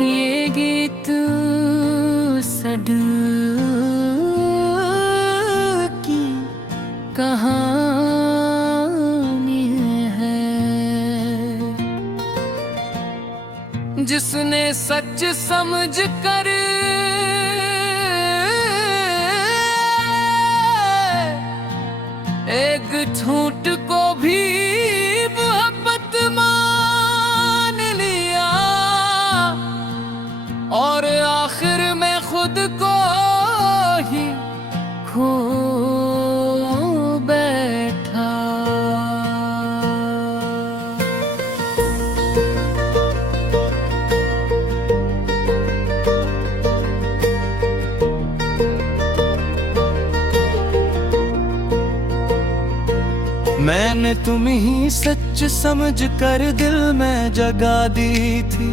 ये गीत सडू की कहानी है, जिसने सच समझ कर एक झूठ को भी मोहब्बत मान लिया और आखिर में खुद को ही खो बैठा। मैंने तुम ही सच समझ कर दिल में जगा दी थी,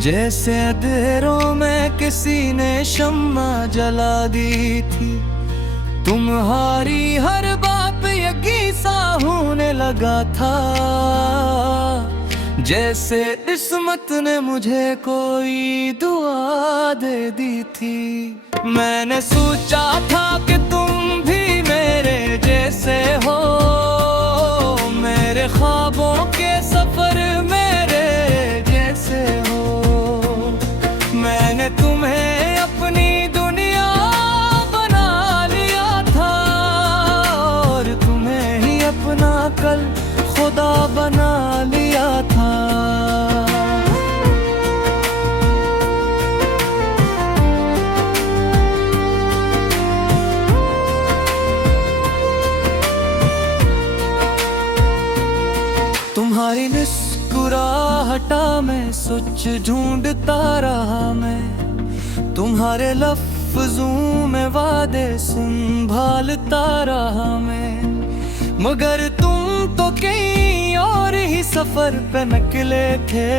जैसे अंधेरों में किसी ने शम्मा जला दी थी। तुम्हारी हर बात यकीन सा होने लगा था, जैसे किस्मत ने मुझे कोई दुआ दे दी थी। मैंने सोचा था कि तुम भी मेरे जैसे हो, मेरे ख्वाबों के सफर मेरे जैसे हो। मैंने तुम्हें अपनी दुनिया बना लिया था और तुम्हें ही अपना कल खुदा बना लिया था। तुम्हारी मुस्कुराहटा में सच ढूंढता रहा मैं, तुम्हारे लफ्जों में वादे संभालता रहा मैं। मगर तुम तो कहीं और ही सफर पे निकले थे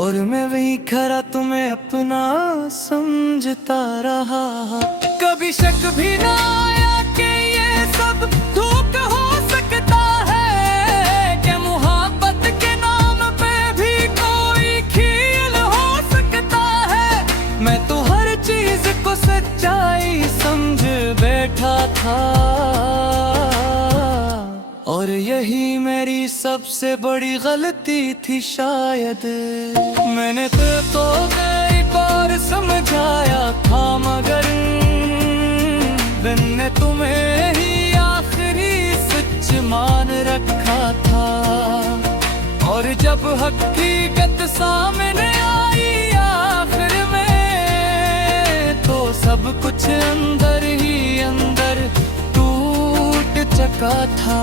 और मैं वही खरा तुम्हें अपना समझता रहा। कभी शक भी ना आया कि ये सब धोख हो सकता है, कि मोहब्बत के नाम पे भी कोई खेल हो सकता है। मैं तो हर चीज को सच्चाई समझ बैठा था और यही मेरी सबसे बड़ी गलती थी शायद। मैंने तो कई बार समझाया था, मगर मैंने तुम्हें ही आखिरी सच मान रखा था। और जब हकीकत सामने आई आखिर में, तो सब कुछ अंदर ही अंदर टूट चुका था।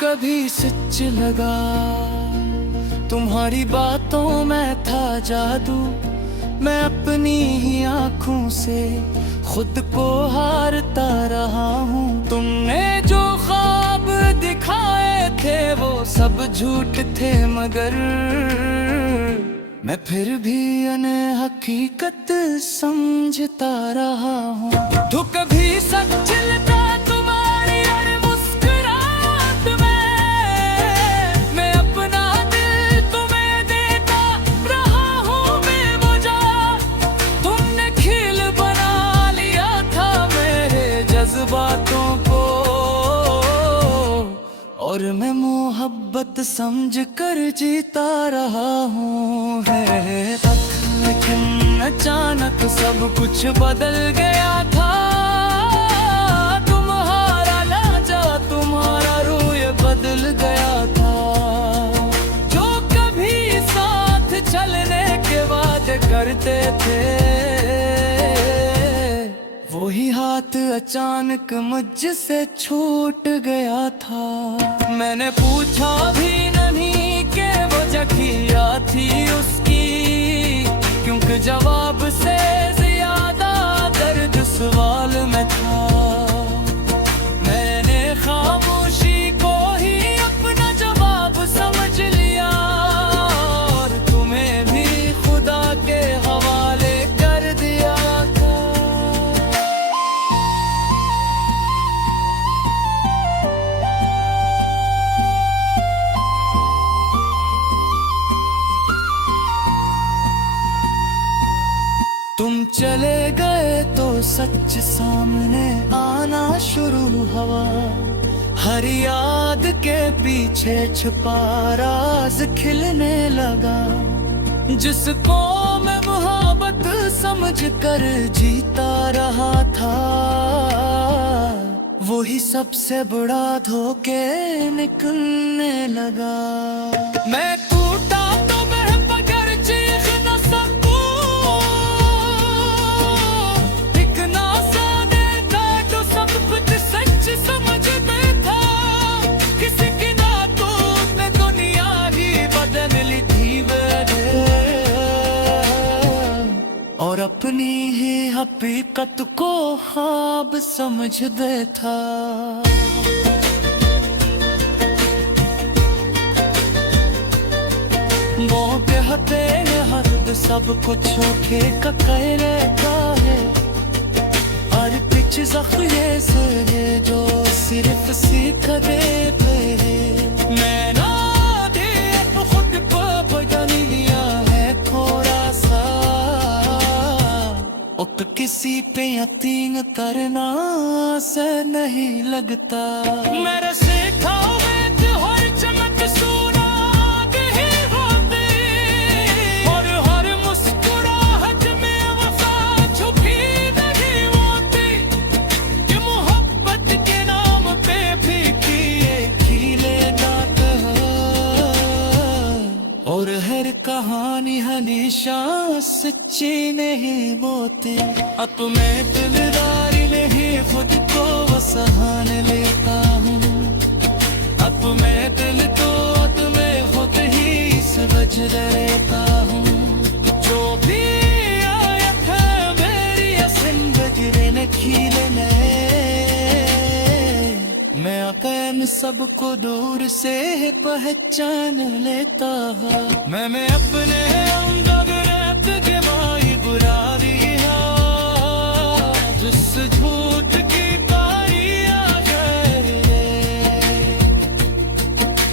कभी सच लगा तुम्हारी बातों में था जादू, मैं अपनी ही आँखों से खुद को हारता रहा हूँ। तुमने जो ख्वाब दिखाए थे वो सब झूठ थे, मगर मैं फिर भी उन्हें हकीकत समझता रहा हूँ। तो कभी सच चलता तुम्हारी हर मुस्कुराहट में, मैं अपना दिल तुम्हें देता रहा हूँ बेवजह। तुमने खील बना लिया था मेरे जज्बातों को और मैं मोहब्बत समझ कर जीता रहा हूँ। लेकिन अचानक सब कुछ बदल गया था। तुम्हारा लहजा, तुम्हारा रूह बदल गया था। जो कभी साथ चलने के वादे करते थे, वही हाथ अचानक मुझसे छूट गया था। मैंने पूछा भी नहीं कि वजह क्या थी उसकी, क्योंकि जवाब से ज्यादा दर्द सवाल में था। मैंने खामोशी को ही अपना जवाब समझ लिया और तुम्हें भी खुदा के हवाले सच सामने आना शुरू हुआ। हर याद के पीछे छुपा राज खिलने लगा। जिसको मैं मोहब्बत समझ कर जीता रहा था, वही सबसे बड़ा धोखे निकलने लगा। मैं टूटा तो मैं मगर चीख न सकूं, एक ना साने था तो सब कुछ सच समझते था। किसी की ना तूने दुनिया ही बदल ली थी मेरे, और अपनी ही हकीकत को ख्वाब समझते था। वो कहते हैं हर्द सब कुछ होके का कहता है, और पिच ज़ख्ये से ये जो सिर्फ सीख देते हैं। मैं ना दे खुद को बदल लिया है थोड़ा सा, उत किसी पे यकीन करना से नहीं लगता। मेरे से खाओगे तो हर चमक सोना ही होती, और हर मुस्कुराहट में वफा छुपी नहीं होती। कि मोहब्बत के नाम पे भी किए खिले दांत हैं, और हर कहानी हमेशा सच्ची नहीं होती। अब मैं दिलदारी नहीं खुद को वसहान लेता हूँ, अब मैं दिल तो तुम्हें खुद ही समझ लेता हूँ। जो भी आया था मेरी जिंदगी में खिलने, मैं अपने सबको दूर से पहचान लेता हूँ। मैं अपने अंदर रात जमाई बुरा दिया, जिस झूठ की तारियां गए,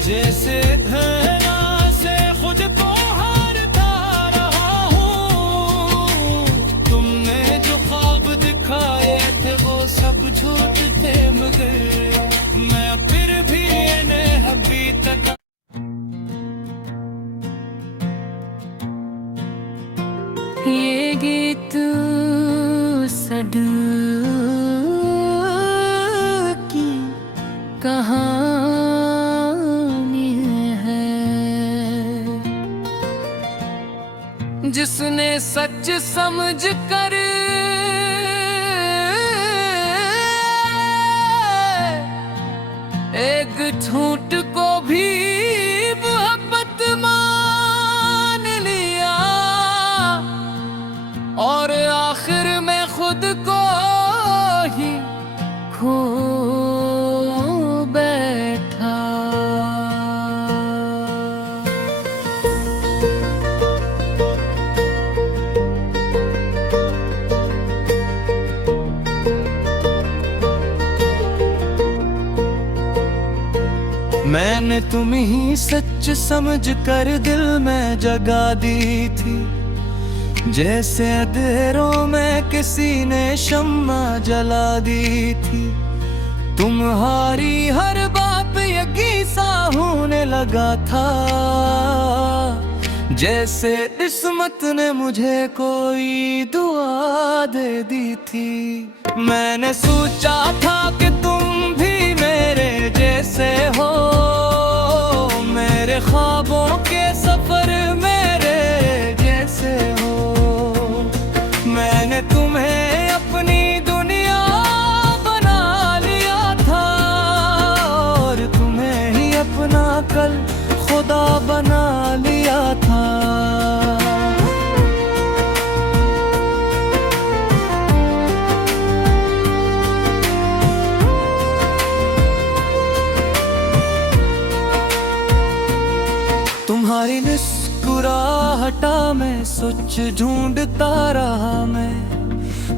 जैसे धना से खुद को हारता रहा हूँ। तुमने जो ख्वाब दिखाए थे वो सब झूठ थे, मगर मैं फिर भी इन्हें अभी तक। ये गीत सडू की कहानी है, जिसने सच समझ कर एक झूठ को भी मोहब्बत मान लिया, और आखिर में खुद को ही खो बैठा। मैंने तुम ही सच समझ कर दिल में जगा दी थी, जैसे अंधेरों में किसी ने शम्मा जला दी थी। तुम्हारी हर बात यकीन सा होने लगा था, जैसे किस्मत ने मुझे कोई दुआ दे दी थी। मैंने सोचा था कि तुम भी मेरे जैसे हो, मेरे ख्वाबों के सफर मेरे जैसे हो। मैंने तुम्हें अपनी दुनिया बना लिया था, और तुम्हें ही अपना कल खुदा बना लिया था। तुम्हारी मुस्कुराहटा में सच ढूंढता रहा मैं,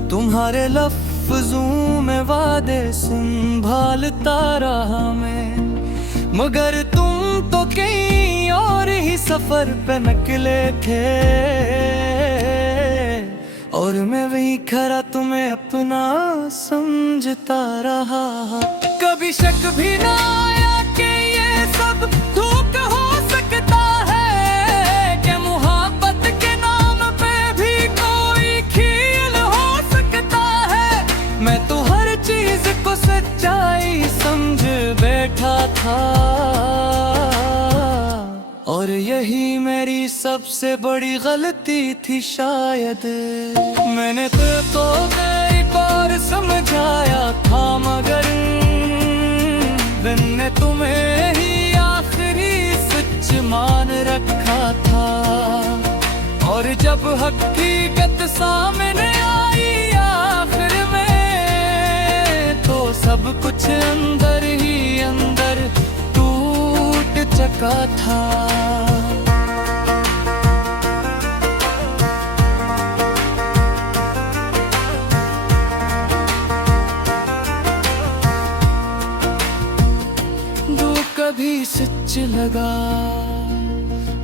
तुम्हारे लफ्जों में वादे संभालता रहा मैं। मगर तुम तो कहीं और ही सफर पे निकले थे, और मैं वही खरा तुम्हें अपना समझता रहा। कभी शक भी ना आया कि ये सब धोख हो सकता है, कि मोहब्बत के नाम पे भी कोई खेल हो सकता है। मैं तो हर चीज को सच्चाई समझ बैठा था, और यही मेरी सबसे बड़ी गलती थी शायद। मैंने तो कई बार समझाया था, मगर मैंने तुम्हें ही आखिरी सच मान रखा था। और जब हकीकत सामने आई आखिर में, तो सब कुछ अंदर ही अंदर टूट चुका था। कभी सच लगा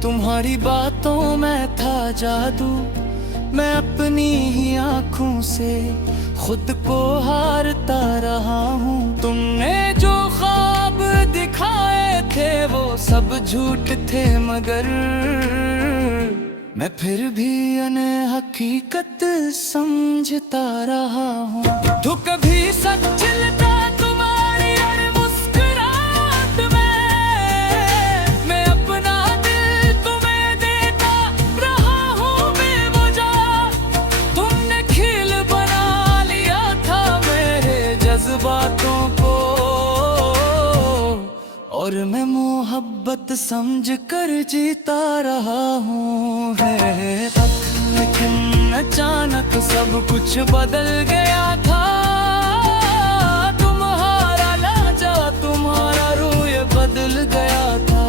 तुम्हारी बातों में था जादू, मैं अपनी ही आँखों से खुद को हारता रहा हूँ। तुमने जो ख्वाब दिखाए थे वो सब झूठ थे, मगर मैं फिर भी उन्हें हकीकत समझता रहा हूँ। तो कभी सच लगता तुम्हारी हर मुस्कुराहट में, मैं अपना दिल तुम्हें देता रहा हूँ बेवजह। तुमने खील बना लिया था मेरे जज्बातों को, और मैं मोहब्बत समझ कर जीता रहा हूँ। है तक लेकिन अचानक सब कुछ बदल गया था। तुम्हारा लहजा तुम्हारा रूह बदल गया था।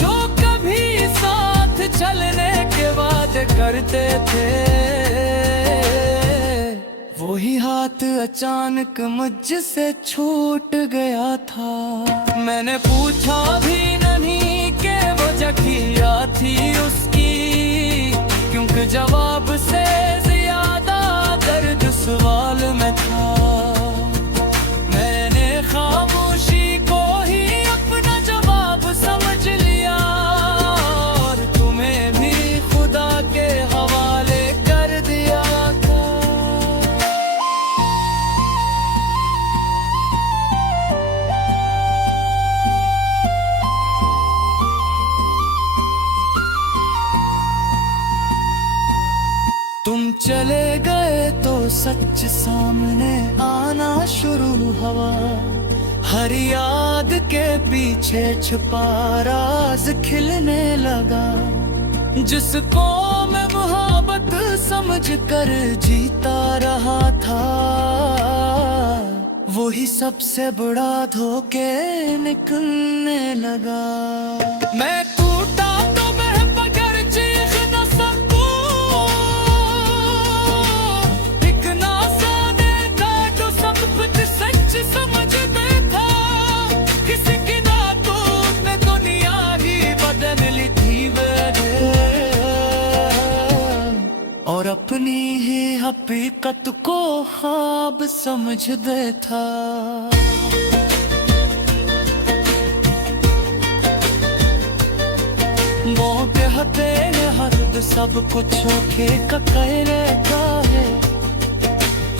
जो कभी साथ चलने के वादे करते थे, वही हाथ अचानक मुझसे छूट गया था। मैंने पूछा भी नहीं कि वजह क्या थी उसकी, क्योंकि जवाब से ज्यादा दर्द सवाल में था। मैंने खामोशी को ही अपना जवाब समझ लिया, और तुम्हें भी खुदा के हवाले कर दिया था। तुम चले गए तो सच सामने आना शुरू हुआ। हर याद के पीछे छुपा राज खिलने लगा। जिसको मैं मोहब्बत समझ कर जीता रहा था, वही सबसे बड़ा धोखे निकलने लगा। मैं टूटा तो मैं बगैर चीख न सकूं, समझते था किसी की ना तुमने दुनिया ही बदल ली थी मेरे, और अपनी ही हकीकत को ख्वाब समझते था। वो कहते हैं हद सब कुछ होके का कहने का है।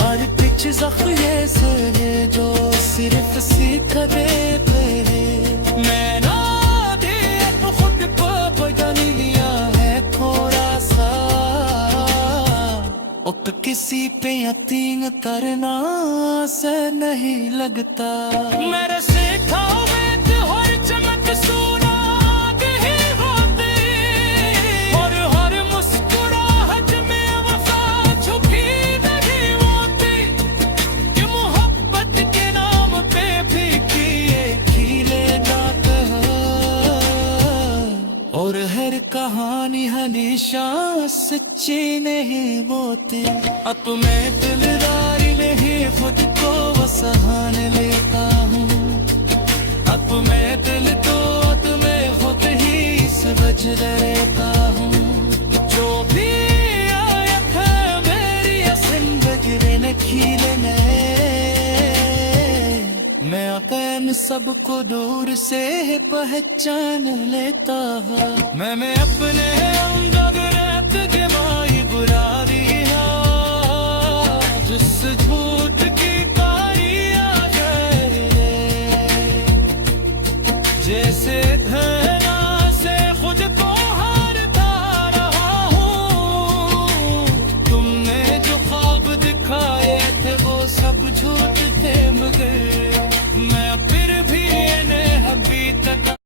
हर पिच ज़ख्रिये से है जो सिर्फ सीख देते हैं। मैं ना तो खुद को बदल लिया है थोड़ा सा, और किसी पे यकीन करना से नहीं लगता। मेरे सीखा हुए तो हर चमक सोना ही होती, और हर मुस्कुराहट में वफा छुपी नहीं होती। ये मोहब्बत के नाम पे भी किए खिले गाता, और हर कहानी हमेशा सच्ची नहीं होती। अब मैं दिलदारी नहीं खुद को वसहान लेता हूँ। अब मैं दिल तो तुम्हें खुद ही समझ लेता हूँ। जो भी आया सबको दूर से पहचान लेता है। मैं अपने अंदर रहत जमाई बुरा दिया, जिस झूठ की कारी आ जाए, जैसे धरना से खुद को